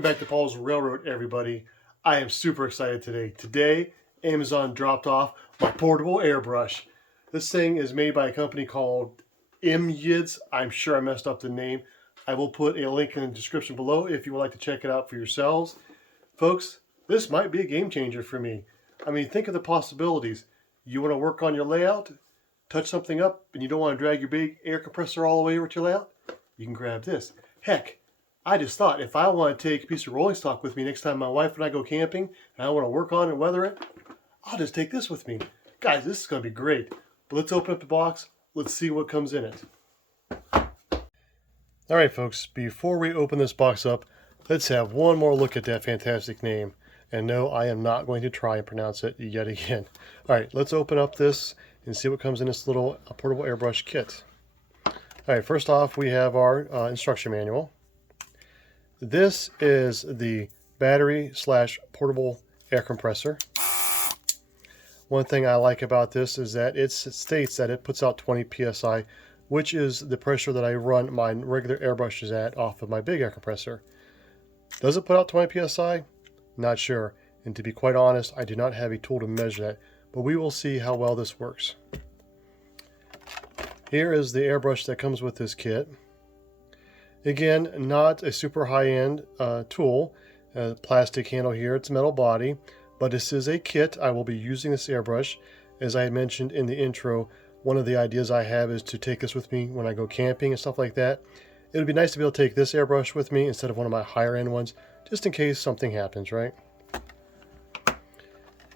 Welcome back to Paul's Railroad, everybody. I am super excited today. Today, Amazon dropped off my portable airbrush. This thing is made by a company called Yids. I'm sure I messed up the name. I will put a link in the description below if you would like to check it out for yourselves. Folks, this might be a game changer for me. I mean, think of the possibilities. You want to work on your layout, touch something up, and you don't want to drag your big air compressor all the way over to your layout? You can grab this. Heck, I just thought if I want to take a piece of rolling stock with me next time my wife and I go camping and I want to work on and weather it, I'll just take this with me. Guys, this is going to be great. But let's open up the box. Let's see what comes in it. Alright folks, before we open this box up, let's have one more look at that fantastic name. And no, I am not going to try and pronounce it yet again. Alright, let's open up this and see what comes in this little portable airbrush kit. Alright, first off we have our instruction manual. This is the battery / portable air compressor. One thing I like about this is that it states that it puts out 20 psi, which is the pressure that I run my regular airbrushes at off of my big air compressor. Does it put out 20 psi? Not sure. And to be quite honest, I do not have a tool to measure that, but we will see how well this works. Here is the airbrush that comes with this kit. Again, not a super high-end tool. Plastic handle here, it's a metal body, but this is a kit. I will be using this airbrush. As I had mentioned in the intro, one of the ideas I have is to take this with me when I go camping and stuff like that. It would be nice to be able to take this airbrush with me instead of one of my higher-end ones, just in case something happens, right?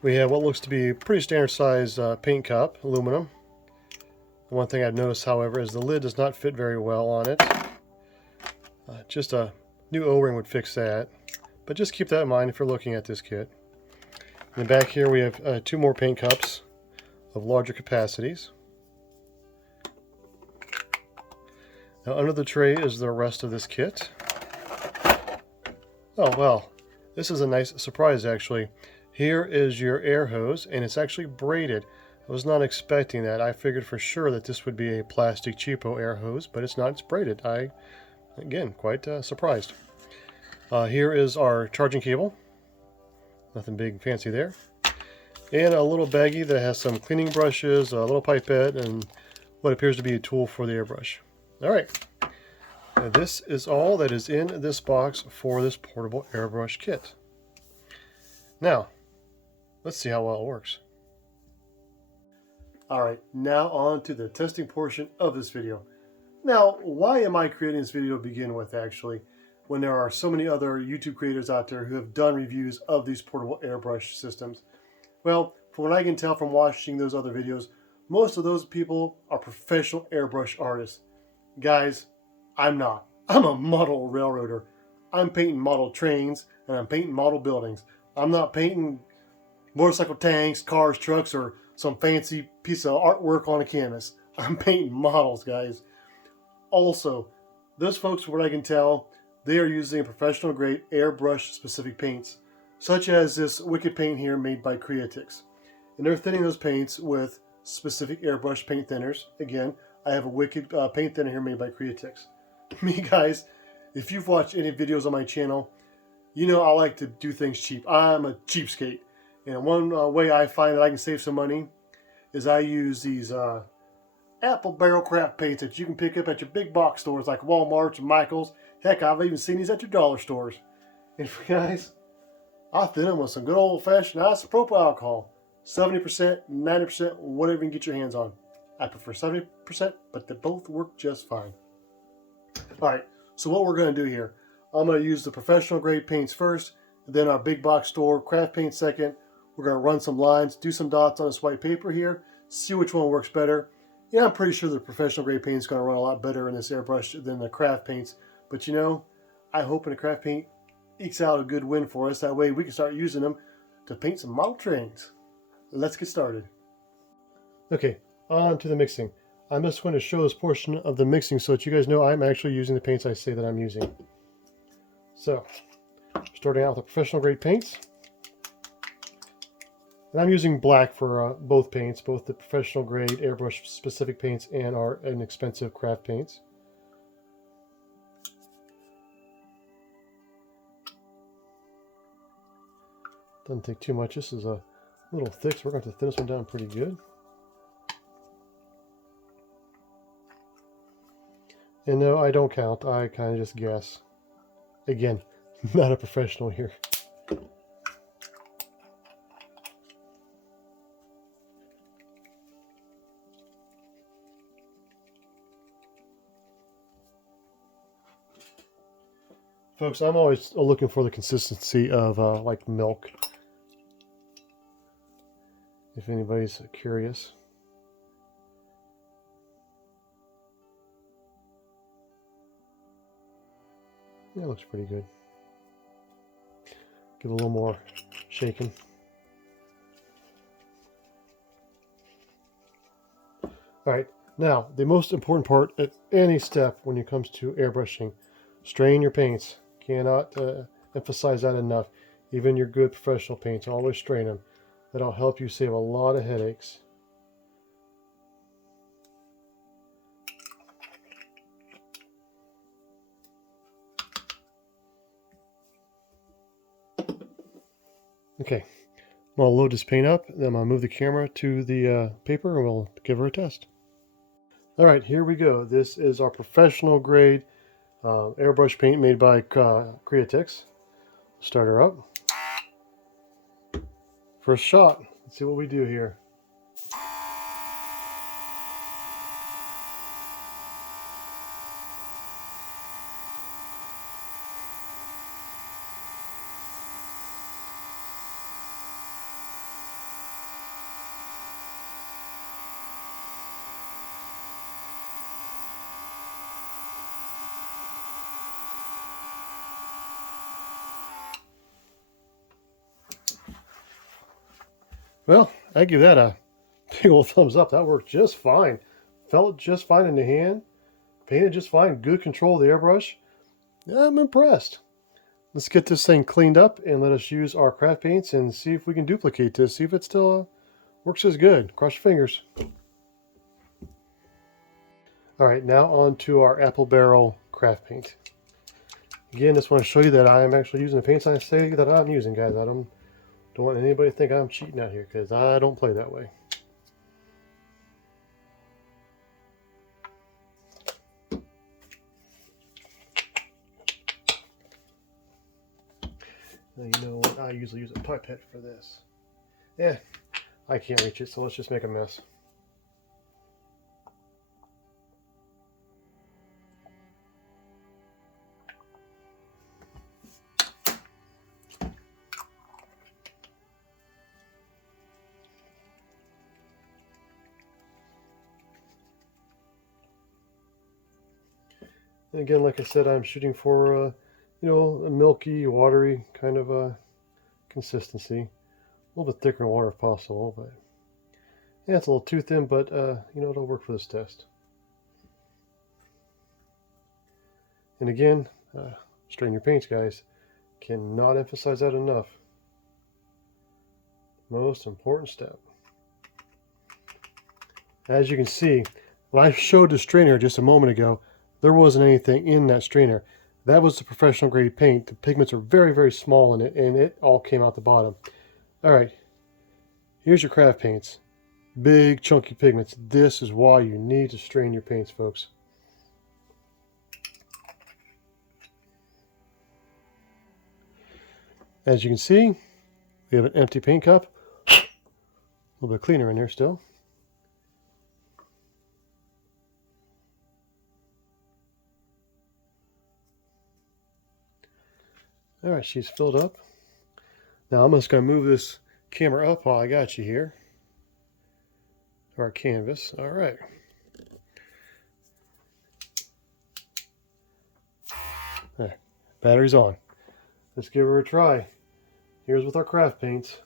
We have what looks to be a pretty standard size paint cup, aluminum. One thing I've noticed, however, is the lid does not fit very well on it. Just a new O-ring would fix that, but just keep that in mind if you're looking at this kit. In the back here we have 2 more paint cups of larger capacities. Now under the tray is the rest of this kit. Oh well, this is a nice surprise actually. Here is your air hose, and it's actually braided. I was not expecting that. I figured for sure that this would be a plastic cheapo air hose, but it's not. It's braided. Again, quite surprised. Here is our charging cable. Nothing big and fancy there. And a little baggie that has some cleaning brushes, a little pipette, and what appears to be a tool for the airbrush. Alright, this is all that is in this box for this portable airbrush kit. Now, let's see how well it works. Alright, now on to the testing portion of this video. Now, why am I creating this video to begin with, actually, when there are so many other YouTube creators out there who have done reviews of these portable airbrush systems? Well, from what I can tell from watching those other videos, most of those people are professional airbrush artists. Guys, I'm not. I'm a model railroader. I'm painting model trains, and I'm painting model buildings. I'm not painting motorcycle tanks, cars, trucks, or some fancy piece of artwork on a canvas. I'm painting models, guys. Also, those folks, from what I can tell, they are using professional grade airbrush specific paints, such as this Wicked paint here made by Creatix. And they're thinning those paints with specific airbrush paint thinners. Again, I have a Wicked paint thinner here made by Creatix. Me, guys, if you've watched any videos on my channel, you know I like to do things cheap. I'm a cheapskate. And one way I find that I can save some money is I use these apple barrel craft paints that you can pick up at your big box stores like Walmart and Michael's. Heck, I've even seen these at your dollar stores. And guys, I thin them with some good old-fashioned isopropyl alcohol. 70%, 90%, whatever you can get your hands on. I prefer 70%, but they both work just fine. Alright, so what we're going to do here, I'm going to use the professional grade paints first, then our big box store craft paint second. We're going to run some lines, do some dots on this white paper here, see which one works better. Yeah, I'm pretty sure the professional grade paint is going to run a lot better in this airbrush than the craft paints. But you know, I hope the craft paint ekes out a good win for us. That way we can start using them to paint some model trains. Let's get started. Okay, on to the mixing. I'm just going to show this portion of the mixing so that you guys know I'm actually using the paints I say that I'm using. So, starting out with the professional grade paints. And I'm using black for both paints, both the professional grade airbrush specific paints and our inexpensive craft paints. Doesn't take too much. This is a little thick, so we're going to have to thin this one down pretty good. And no, I don't count. I kind of just guess. Again, not a professional here. Folks, I'm always looking for the consistency of like milk, if anybody's curious. Yeah, it looks pretty good. Give it a little more shaking. All right, now the most important part at any step when it comes to airbrushing, strain your paints. Cannot emphasize that enough. Even your good professional paints, always strain them. That'll help you save a lot of headaches. Okay, I'm going to load this paint up, then I'm going to move the camera to the paper and we'll give her a test. All right, here we go. This is our professional grade airbrush paint made by Creatix. Start her up. First shot. Let's see what we do here. Well, I give that a big old thumbs up. That worked just fine. Felt just fine in the hand. Painted just fine. Good control of the airbrush. I'm impressed. Let's get this thing cleaned up and let us use our craft paints and see if we can duplicate this. See if it still works as good. Cross your fingers. All right, now on to our apple barrel craft paint. Again, just want to show you that I am actually using the paints I say that I'm using, guys. I don't want anybody to think I'm cheating out here because I don't play that way. Now, you know what? I usually use a pipette for this. Yeah, I can't reach it, so let's just make a mess. And again, like I said, I'm shooting for, you know, a milky, watery kind of consistency. A little bit thicker in water if possible, but yeah, it's a little too thin, but you know, it'll work for this test. And again, strain your paints, guys. Cannot emphasize that enough. Most important step. As you can see, when I showed the strainer just a moment ago, there wasn't anything in that strainer. That was the professional grade paint. The pigments are very, very small in it, and it all came out the bottom. All right, here's your craft paints. Big, chunky pigments. This is why you need to strain your paints, folks. As you can see, we have an empty paint cup. A little bit cleaner in there still. All right, she's filled up. Now I'm just going to move this camera up while I got you here. Our canvas. All right. There, battery's on. Let's give her a try. Here's with our craft paints.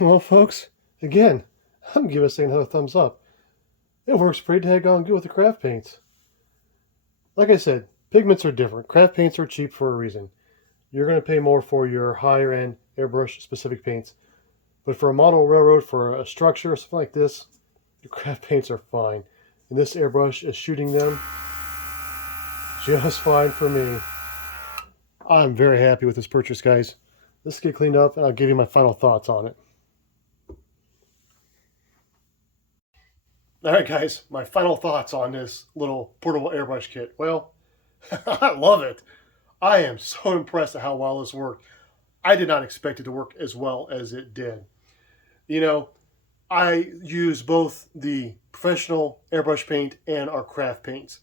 Well, folks, again, I'm giving this thing another thumbs up. It works pretty daggone good with the craft paints. Like I said, pigments are different. Craft paints are cheap for a reason. You're going to pay more for your higher end airbrush specific paints. But for a model railroad, for a structure, something like this, your craft paints are fine. And this airbrush is shooting them just fine for me. I'm very happy with this purchase, guys. Let's get cleaned up and I'll give you my final thoughts on it. All right, guys, my final thoughts on this little portable airbrush kit. Well, I love it. I am so impressed at how well this worked. I did not expect it to work as well as it did. You know, I use both the professional airbrush paint and our craft paints.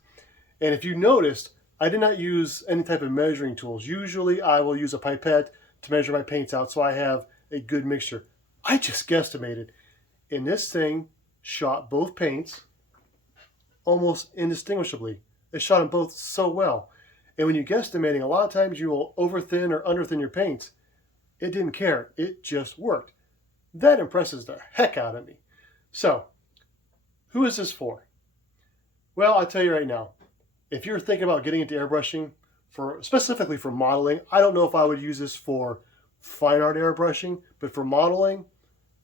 And if you noticed, I did not use any type of measuring tools. Usually I will use a pipette to measure my paints out so I have a good mixture. I just guesstimated. And this thing shot both paints almost indistinguishably. It shot them both so well. And when you're guesstimating, a lot of times you will over-thin or under-thin your paints. It didn't care. It just worked. That impresses the heck out of me. So, who is this for? Well, I'll tell you right now. If you're thinking about getting into airbrushing, specifically for modeling, I don't know if I would use this for fine art airbrushing, but for modeling,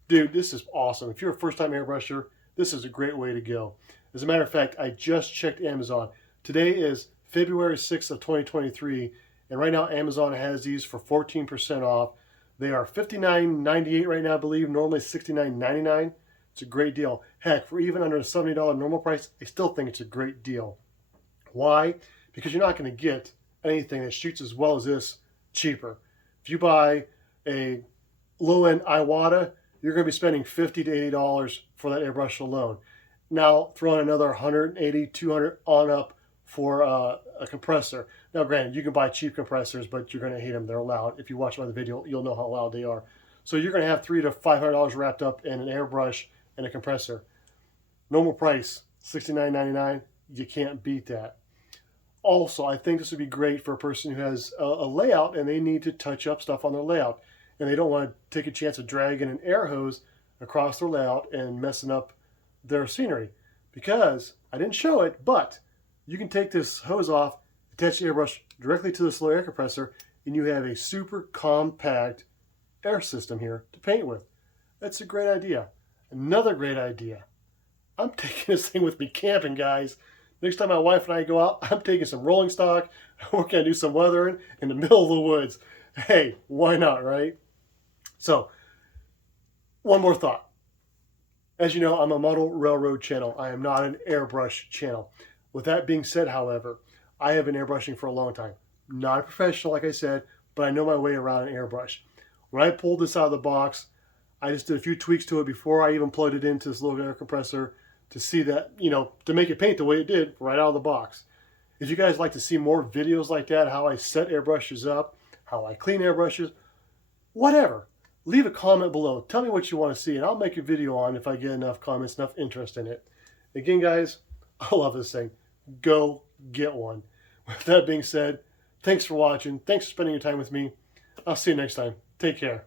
dude, this is awesome. If you're a first-time airbrusher, this is a great way to go. As a matter of fact, I just checked Amazon. Today is February 6th of 2023, and right now Amazon has these for 14% off. They are $59.98 right now, I believe. Normally $69.99. It's a great deal. Heck, for even under a $70 normal price, I still think it's a great deal. Why? Because you're not going to get anything that shoots as well as this cheaper. If you buy a low-end Iwata, you're going to be spending $50 to $80 for that airbrush alone. Now throw in another $180, $200 on up for a compressor. Now granted, you can buy cheap compressors, but you're going to hate them. They're loud. If you watch my other video, you'll know how loud they are. So you're going to have $300 to $500 wrapped up in an airbrush and a compressor. Normal price, $69.99. You can't beat that. Also, I think this would be great for a person who has a layout and they need to touch up stuff on their layout. And they don't want to take a chance of dragging an air hose across their layout and messing up their scenery. Because, I didn't show it, but you can take this hose off, attach the airbrush directly to the slow air compressor, and you have a super compact air system here to paint with. That's a great idea. Another great idea. I'm taking this thing with me camping, guys. Next time my wife and I go out, I'm taking some rolling stock. We're going to do some weathering in the middle of the woods. Hey, why not, right? So, one more thought. As you know, I'm a model railroad channel. I am not an airbrush channel. With that being said, however, I have been airbrushing for a long time. Not a professional, like I said, but I know my way around an airbrush. When I pulled this out of the box, I just did a few tweaks to it before I even plugged it into this little air compressor to see that, to make it paint the way it did right out of the box. If you guys like to see more videos like that, how I set airbrushes up, how I clean airbrushes, whatever, leave a comment below. Tell me what you want to see, and I'll make a video on if I get enough comments, enough interest in it. Again, guys, I love this thing. Go get one. With that being said, thanks for watching. Thanks for spending your time with me. I'll see you next time. Take care.